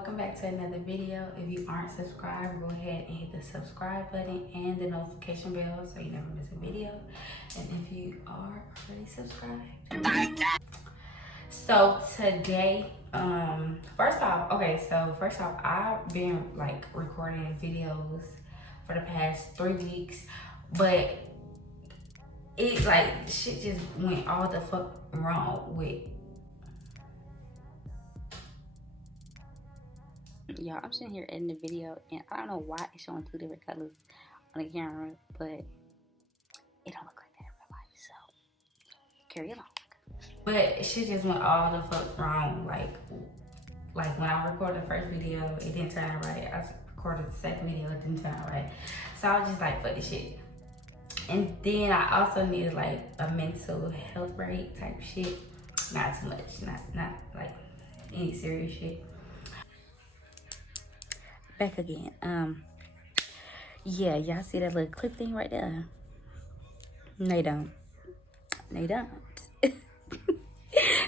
welcome back to another video. If you aren't subscribed, go ahead and hit the subscribe button and the notification bell so you never miss a video. And if you are already subscribed. So today, first off, I've been like recording videos for the past 3 weeks, but it like shit just went all the fuck wrong with. Y'all, I'm sitting here editing the video and I don't know why it's showing 2 different colors on the camera, but it don't look like that in real life, so carry along. But shit just went all the fuck wrong. Like when I recorded the first video, it didn't turn out right. I recorded the second video, it didn't turn out right. So I was just like, fuck this shit. And then I also needed like a mental health break type shit. Not too much, not like any serious shit. Back again. Yeah, y'all see that little clip thing right there? No, you don't. No, you don't.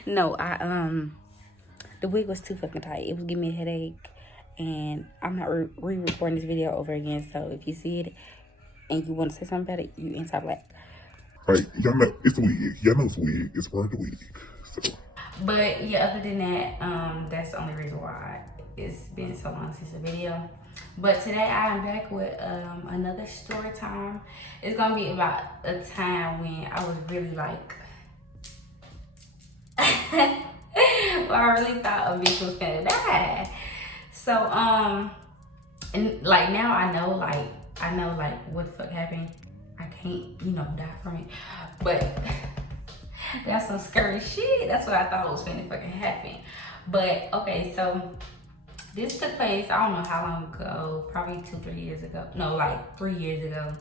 No, the wig was too fucking tight. It was giving me a headache, and I'm not re-recording this video over again. So if you see it and you want to say something about it, you anti-black. Like, y'all know it's a wig. Y'all know it's a wig. It's part of the wig. So. But yeah, other than that, that's the only reason why it's been so long since the video. But today I am back with another story time. It's gonna be about a time when I was really like well, I really thought a bitch was gonna die. So and like now I know what the fuck happened. I can't, die from it. But that's some scary shit. That's what I thought was gonna fucking happen. But okay, so this took place, I don't know how long ago, probably 2-3 years ago. No, like 3 years ago.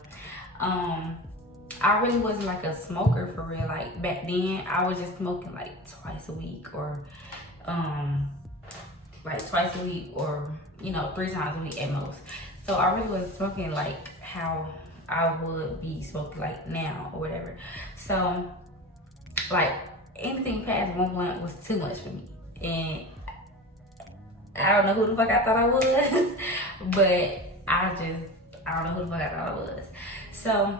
I really wasn't like a smoker for real. Like back then, I was just smoking like twice a week or 3 times a week at most. So I really wasn't smoking like how I would be smoking like now or whatever. So like anything past 1 blunt was too much for me. And I don't know who the fuck I thought I was, but I don't know who the fuck I thought I was. So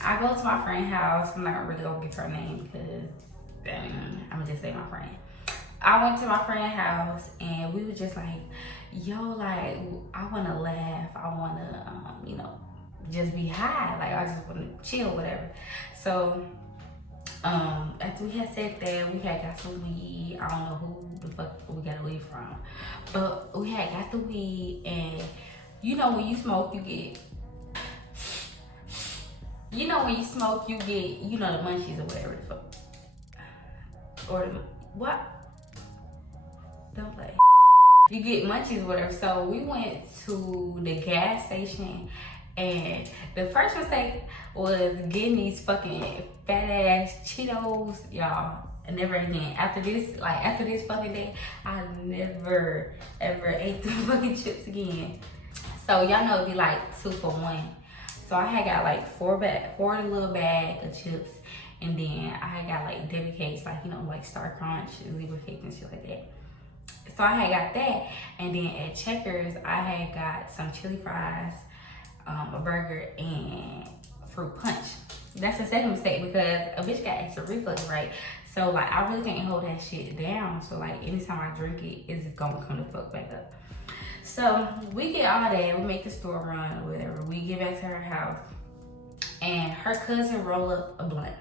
I go to my friend's house. I'm not really gonna give her name because I'm gonna just say my friend. I went to my friend's house and we were just like, yo, like I wanna laugh. I wanna, just be high. Like I just wanna chill, whatever. So after we had said that, we had got some weed. I don't know who the fuck we got the weed from, but we had got the weed, and when you smoke, you get, the munchies or whatever the fuck, or what? Don't play. You get munchies or whatever. So we went to the gas station, and the first mistake was getting these fucking fat ass Cheetos, y'all. And never again. After this fucking day, I never ever ate the fucking chips again. So y'all know it'd be like 2 for 1. So I had got like 4 little bag of chips, and then I had got like Debbie cakes, like Star Crunch, Zebra cakes and shit like that. So I had got that, and then at Checkers I had got some chili fries, a burger, and fruit punch. That's the second mistake because a bitch got extra reflux, right? So like I really can't hold that shit down. So like anytime I drink it, it's gonna come the fuck back up. So we get all that, we make the store run or whatever. We get back to her house, and her cousin roll up a blunt.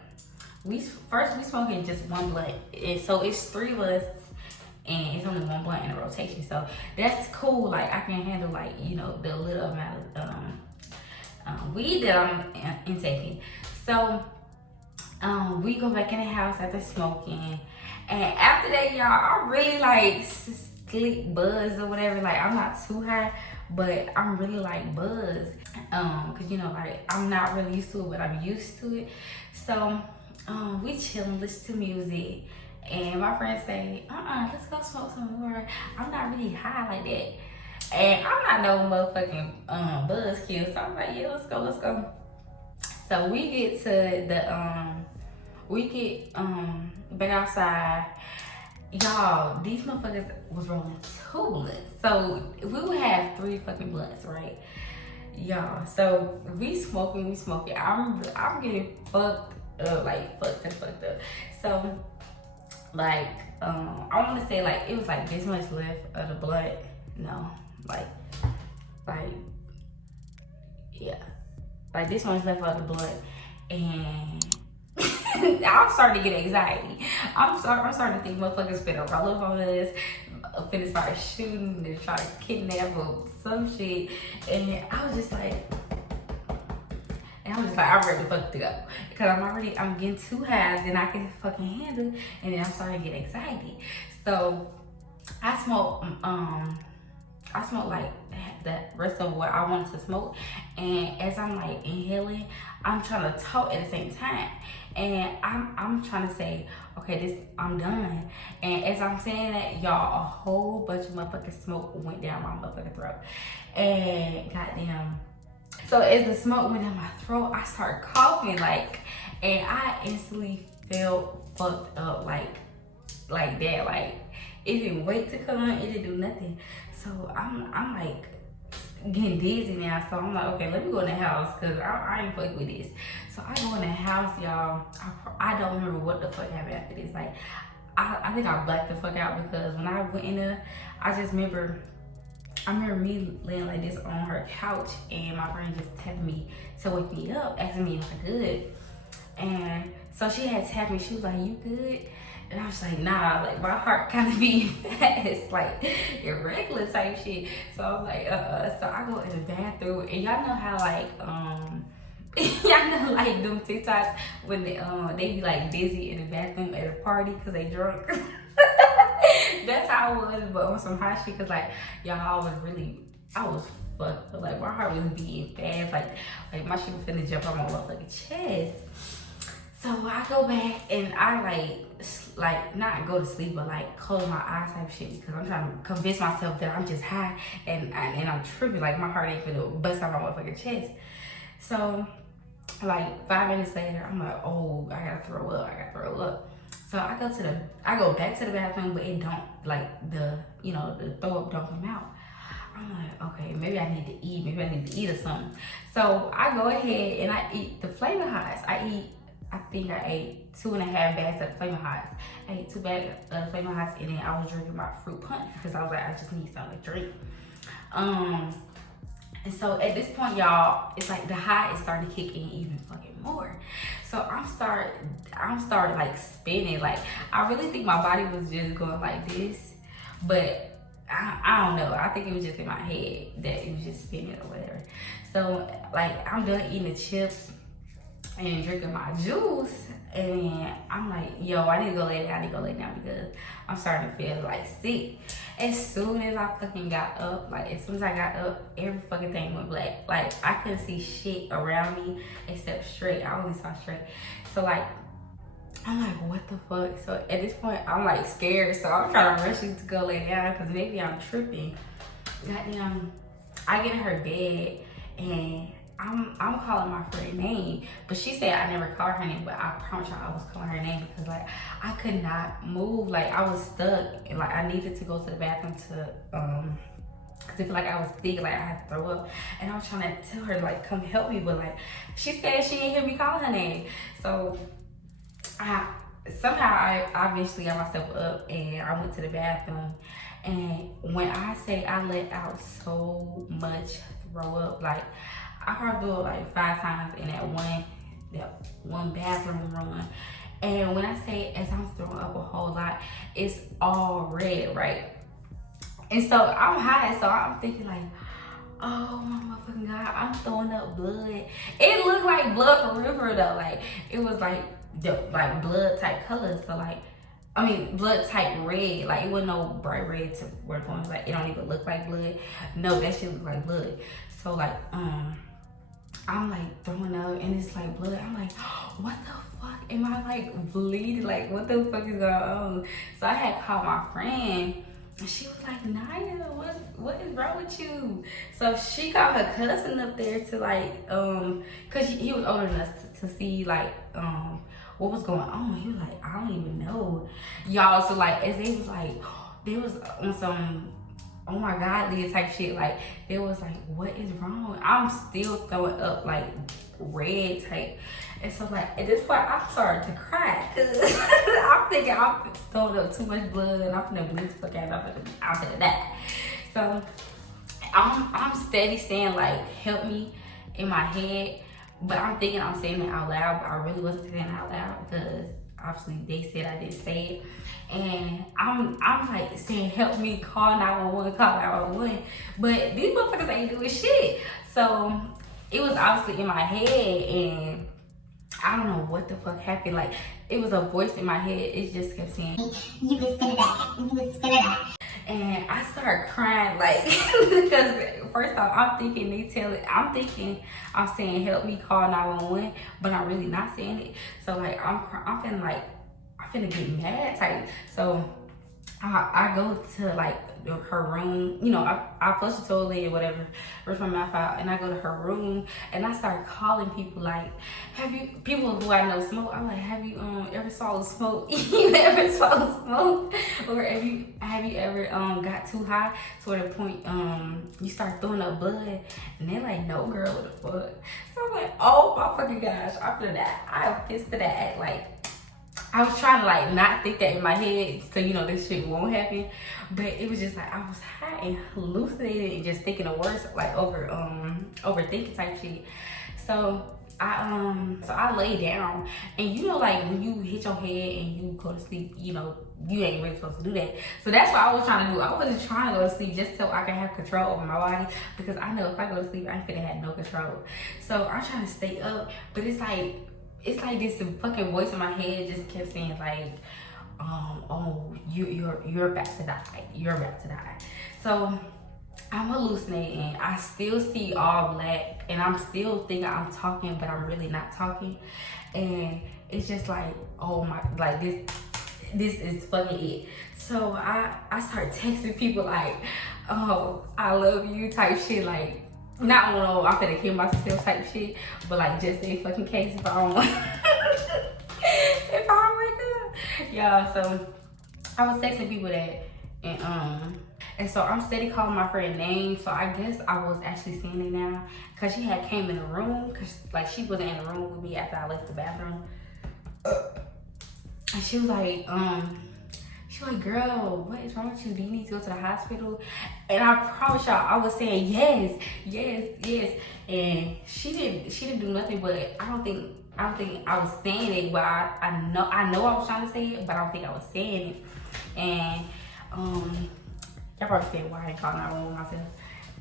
We smoking just 1 blunt, and so it's 3 of us, and it's only 1 blunt in a rotation. So that's cool. Like I can handle the little amount of weed that I'm intaking. So we go back in the house after smoking, and after that, y'all, I'm really like sleep buzzed or whatever. Like I'm not too high, but I'm really like buzzed, cause like I'm not really used to it, but I'm used to it. So we chilling, listen to music, and my friends say, let's go smoke some more. I'm not really high like that, and I'm not no motherfucking buzzkill. So I'm like, yeah, let's go. So we get to the back outside, y'all, these motherfuckers was rolling 2 blunts. So we would have 3 fucking blunts, right? Y'all, so we smoking. I'm getting fucked up, like fucked up. So like, I want to say like it was like this much left of the blunt. No, like yeah, like this much left of the blunt, and I'm starting to get anxiety. I'm starting to think motherfuckers finna roll up on us, finna start shooting and try to kidnap or some shit. And I was just like, I'm ready to fuck to go. Because I'm getting too high than I can fucking handle. And then I'm starting to get anxiety. So I smoke like the rest of what I wanted to smoke. And as I'm like inhaling, I'm trying to talk at the same time. And I'm trying to say, okay, I'm done. And as I'm saying that, y'all, a whole bunch of motherfucking smoke went down my motherfucking throat. And goddamn. So as the smoke went down my throat, I started coughing, like, and I instantly felt fucked up, like that. Like, it didn't wait to come on, it didn't do nothing. So I'm like getting dizzy now. So I'm like, okay, let me go in the house, cause I ain't fucking with this. So I go in the house, y'all. I don't remember what the fuck happened after this. Like, I think I blacked the fuck out, because when I went in there, I remember me laying like this on her couch, and my friend just tapped me to wake me up, asking me if I good. And so she had tapped me. She was like, "You good?" And I was like, "Nah." Like, my heart kind of beating fast, like irregular type shit. So I'm like, So I go in the bathroom, and y'all know how like y'all know like them TikToks when they be like dizzy in the bathroom at a party because they drunk. That's how I was, but on some hot shit, cause like y'all, I was fucked up. Like, my heart was beating fast, like my shit was finna jump on my motherfucking chest. So I go back and I like not go to sleep, but like close my eyes type shit, because I'm trying to convince myself that I'm just high and I'm tripping. Like, my heart ain't finna bust out my motherfucking chest. So like 5 minutes later, I'm like, oh, I gotta throw up. So I go back to the bathroom, but it don't, like, the throw up don't come out. I'm like, okay, maybe I need to eat or something. So I go ahead and I eat the Flavor Highs. I think I ate 2.5 bags of Flavor Highs. I ate 2 bags of Flavor Highs, and then I was drinking my fruit punch, because I was like, I just need something to drink. And so at this point, y'all, it's like the high is starting to kick in even fucking more. So I'm started like spinning. Like, I really think my body was just going like this, but I don't know. I think it was just in my head that it was just spinning or whatever. So like, I'm done eating the chips and drinking my juice, and then I'm like, yo, I need to go lay down because I'm starting to feel like sick. As soon as I fucking got up, every fucking thing went black. Like, I couldn't see shit around me except straight. I only saw straight. So like, I'm like, what the fuck? So at this point, I'm like scared. So I'm trying to rush to go lay down, because maybe I'm tripping. Goddamn, I get in her bed, and I'm calling my friend's name, but she said I never called her name, but I promise y'all I was calling her name, because like, I could not move. Like, I was stuck, and like, I needed to go to the bathroom to because I feel like I was sick, like I had to throw up, and I was trying to tell her to like come help me, but like, she said she didn't hear me call her name. So I eventually got myself up, and I went to the bathroom. And when I say I let out so much throw up, like, I probably do it like 5 times in that one bathroom run. And when I say as I'm throwing up a whole lot, it's all red, right? And so I'm high, so I'm thinking like, oh my motherfucking God, I'm throwing up blood. It looked like blood for real though. Like, it was like blood type color. So like, I mean, blood type red. Like, it wasn't no bright red to where it was like, it don't even look like blood. No, that shit look like blood. So like, I'm like throwing up, and it's like blood. I'm like, what the fuck? Am I like bleeding? Like, what the fuck is going on? So I had called my friend, and she was like, Naya, what is wrong with you? So she called her cousin up there to like, cause he was older than us, to see like, what was going on? He was like, I don't even know. Y'all, so like, as they was like, they was on some, oh my God, Leah type shit. Like, they was like, what is wrong? I'm still throwing up like red type. And so like, at this point, I started to cry. Cause I'm thinking I'm throwing up too much blood and I'm finna bleed the fuck out. I'm finna die. So I'm steady saying like, help me in my head. But I'm thinking I'm saying it out loud, but I really wasn't saying it out loud because obviously they said I didn't say it. And I'm like saying, help me, call 911, call 911. But these motherfuckers ain't doing shit. So it was obviously in my head, and I don't know what the fuck happened. Like, it was a voice in my head. It just kept saying, you was finna die, you was finna die. And I started crying, like, because first off, I'm thinking I'm saying, help me, call 911, but I'm really not saying it. So like, I'm finna get mad type. So I go to like her room, you know, I flush the toilet or whatever, brush my mouth out, and I go to her room and I start calling people like, people who I know smoke. I'm like, have you ever swallowed smoke? You ever swallowed smoke? Or have you ever got too high to the point you start throwing up blood? And they're like, no girl, what the fuck? So I'm like, oh my fucking gosh, after that, I am pissed to that. Like, I was trying to like not think that in my head, so you know this shit won't happen. But it was just like I was high and hallucinating and just thinking of words, like overthinking type shit. So I lay down, and you know, like when you hit your head and you go to sleep, you know, you ain't really supposed to do that. So that's what I was trying to do. I wasn't trying to go to sleep just so I can have control over my body, because I know if I go to sleep, I ain't gonna have no control. So I'm trying to stay up, but it's like this fucking voice in my head just kept saying like, oh, you're about to die. You're about to die. So I'm hallucinating. I still see all black, and I'm still thinking I'm talking, but I'm really not talking. And it's just like, oh my, like this is fucking it. So I start texting people like, oh, I love you type shit, like, not on I'm gonna kill myself type shit, but like just in fucking case if I don't if I don't wake up. Yeah, so I was texting people that, and so I'm steady calling my friend name. So I guess I was actually seeing it now, cause she had came in the room, cause like she wasn't in the room with me after I left the bathroom. And she was like, girl, what is wrong with you? Do you need to go to the hospital? And I promise y'all, I was saying yes. And she didn't do nothing, but I don't think I was saying it, but I know I was trying to say it, but I don't think I was saying it. And y'all probably saying why I ain't calling 911 myself.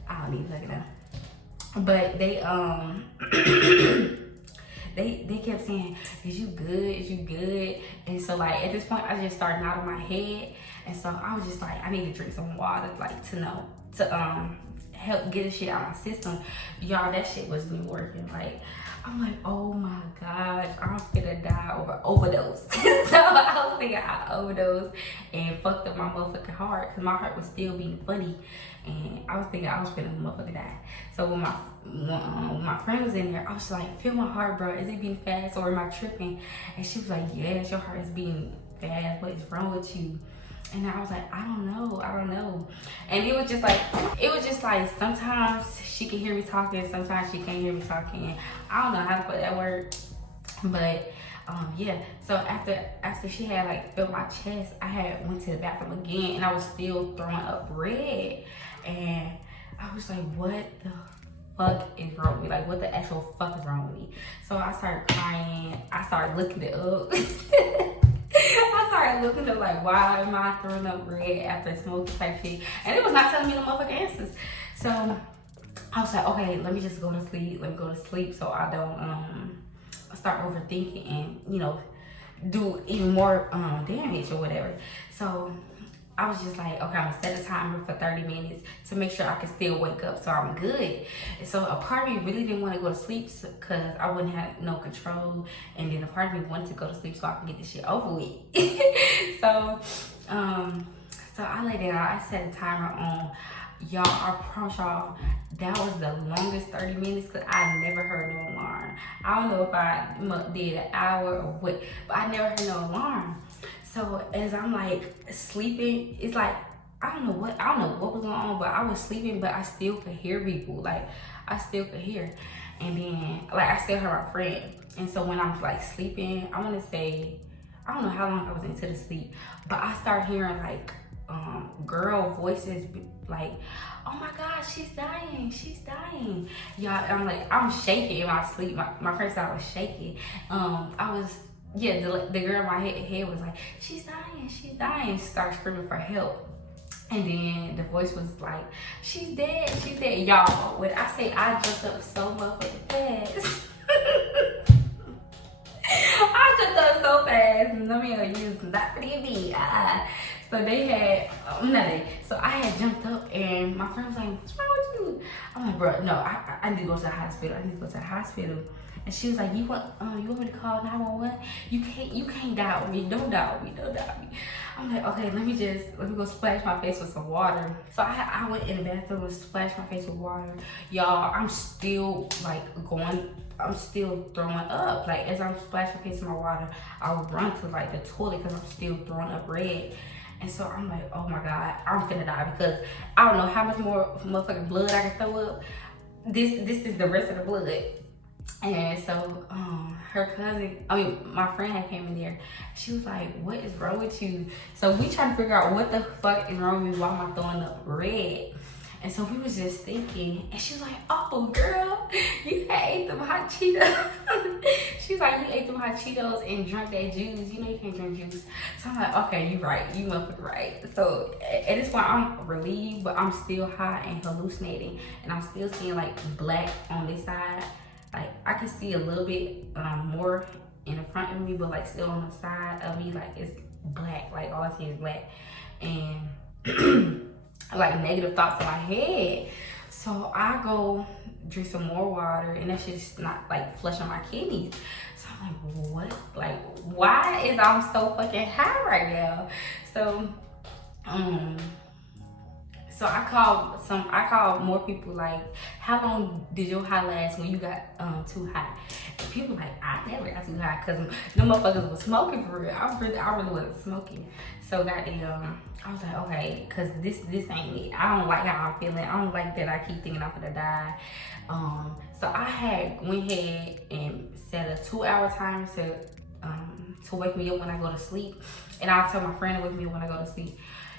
I don't need to look it up. But they kept saying, is you good? And so like at this point I just started nodding my head, and so I was just like, I need to drink some water, like to help get this shit out of my system. Y'all, that shit wasn't working. Like, I'm like, oh my gosh, I'm finna die over overdose. So I was thinking I overdosed and fucked up my motherfucking heart, because my heart was still beating funny, and I was thinking I was finna motherfucking die. So when my friend was in there, I was like, feel my heart, bro. Is it beating fast or am I tripping? And she was like, yes, your heart is beating fast. What is wrong with you? And I was like, I don't know. And it was just like sometimes she can hear me talking, sometimes she can't hear me talking. I don't know how to put that word, but yeah. So after she had like felt my chest, I had went to the bathroom again, and I was still throwing up red, and I was like, what the fuck is wrong with me? Like, what the actual fuck is wrong with me? So I started crying. I started looking it up. I started looking up like, why am I throwing up red after smoking type shit? And it was not telling me no motherfucking answers. So I was like, okay, let me just go to sleep. So I don't start overthinking and, you know, do even more damage or whatever. So I was just like, okay, I'm gonna set a timer for 30 minutes to make sure I can still wake up so I'm good. And so a part of me really didn't want to go to sleep because I wouldn't have no control. And then a part of me wanted to go to sleep so I can get this shit over with. So I lay down, I set a timer on. Y'all, I promise y'all, that was the longest 30 minutes because I never heard no alarm. alarm. I don't know if I did an hour or what, but I never heard no alarm. So as I'm like sleeping, it's like, I don't know what was going on, but I was sleeping, but I still could hear people. Like, I still could hear. And then, like, I still heard my friend. And so when I'm like sleeping, I want to say, I don't know how long I was into the sleep, but I started hearing like girl voices, like, oh my God, she's dying. Y'all, I'm shaking in my sleep. My friend said I was shaking. The girl in my head was like, she's dying. Start screaming for help. And then the voice was like, she's dead. Y'all, when I say I jumped up so motherfucking fast. I jumped up so fast. No man, you was not forgive me. So they had, nothing. So I had jumped up and my friend was like, what's wrong with you? I'm like, bro, no, I need to go to the hospital. And she was like, you want me to call 911? You can't die with me. Don't die with me. I'm like, okay, let me go splash my face with some water. So I went in the bathroom and splashed my face with water. Y'all, I'm still throwing up. Like, as I'm splashing my face with my water, I would run to like the toilet because I'm still throwing up red. And so I'm like, oh my God, I'm finna die because I don't know how much more motherfucking blood I can throw up. This is the rest of the blood. And so my friend had came in there. She was like, what is wrong with you? So we tried to figure out what the fuck is wrong with me, why am I throwing up red? And so we was just thinking, and she was like, oh girl, you had ate them hot Cheetos. She was like, you ate them hot Cheetos and drank that juice. You know you can't drink juice. So I'm like, okay, you right, you motherfucker right. So at this point I'm relieved, but I'm still high and hallucinating. And I'm still seeing like black on this side. Like, I can see a little bit more in the front of me, but like still on the side of me, like it's black. Like all I see is black. And like negative thoughts in my head. So I go drink some more water and that shit's not like flushing my kidneys. So I'm like, what? Like, why is I'm so fucking high right now? So I called more people, like, how long did your high last when you got too high? And people like, I never got too high because them motherfuckers was smoking for real. I really wasn't smoking. So goddamn, I was like, okay, cause this ain't it. I don't like how I'm feeling. I don't like that I keep thinking I'm gonna die. So I had went ahead and set a 2-hour timer to wake me up when I go to sleep. And I'll tell my friend to wake me up when I go to sleep.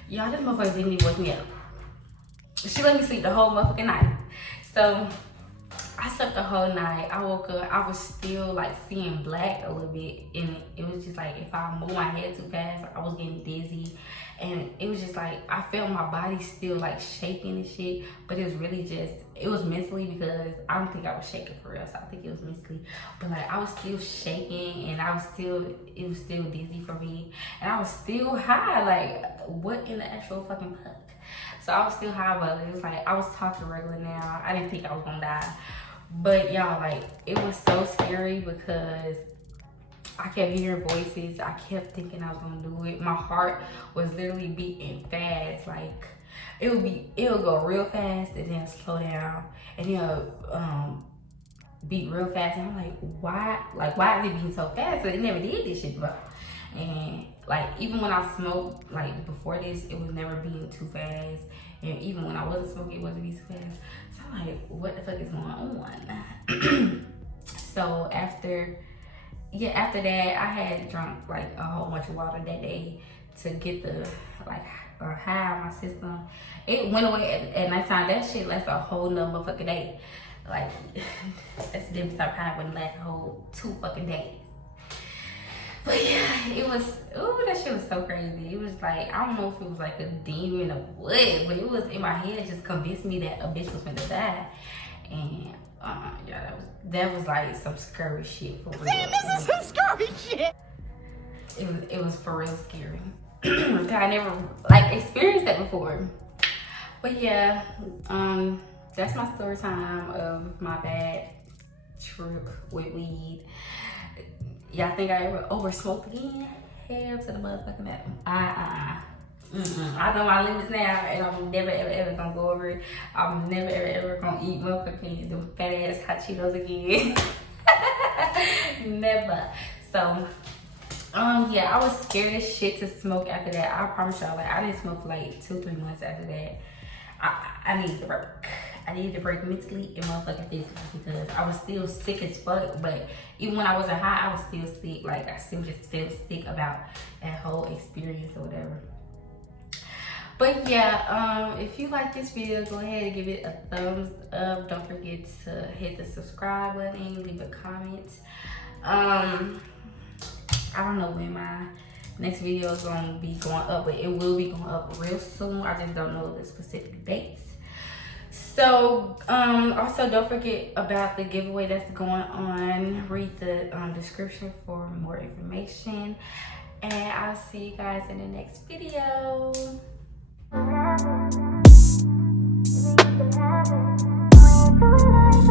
Y'all, this motherfucker didn't even wake me up. She let me sleep the whole motherfucking night. So I slept the whole night. I woke up, I was still like seeing black a little bit. And it was just like, if I moved my head too fast, I was getting dizzy. And it was just like, I felt my body still like shaking and shit. But it was really just, it was mentally, because I don't think I was shaking for real. So I think it was mentally. But like, I was still shaking and it was still dizzy for me. And I was still high. Like, what in the actual fucking fuck? So I was still high, but it was like, I was talking regular now. I didn't think I was gonna die. But y'all, like, it was so scary because I kept hearing voices. I kept thinking I was gonna do it. My heart was literally beating fast. Like, it would go real fast and then slow down. And then beat real fast. And I'm like, why is it beating so fast? So it never did this shit before. And like, even when I smoked, like before this, it was never beating too fast. And even when I wasn't smoking, it wasn't beating too fast. So I'm like, what the fuck is going on? So after that, I had drunk like a whole bunch of water that day to get the like high out my system. It went away at nighttime. That shit lasted a whole nother motherfucking day. Like, that's the difference type of high when it lasted a whole 2 fucking days. But yeah, it was, ooh, that shit was so crazy. It was like, I don't know if it was like a demon or what, but it was in my head, just convinced me that a bitch was finna die. And yeah, that was like some scary shit for real. Damn, this is some scary shit. It was for real scary. Cause I never like experienced that before. But yeah, that's my story time of my bad trip with weed. Y'all think I ever over smoked again? Hell to the motherfucking that. I know my limits now, and I'm never ever gonna go over it. I'm never ever gonna eat motherfucking them fat ass hot Cheetos again. Never. So yeah, I was scared as shit to smoke after that. I promise y'all, like, I didn't smoke for like 2-3 months after that. I needed to break. I needed to break mentally and motherfucking physically because I was still sick as fuck. But even when I wasn't high, I was still sick. Like, I still just felt sick about that whole experience or whatever. But yeah, if you like this video, go ahead and give it a thumbs up. Don't forget to hit the subscribe button, leave a comment. I don't know when my next video is going to be going up, but it will be going up real soon. I just don't know the specific dates. So also don't forget about the giveaway that's going on. Read the description for more information, and I'll see you guys in the next video.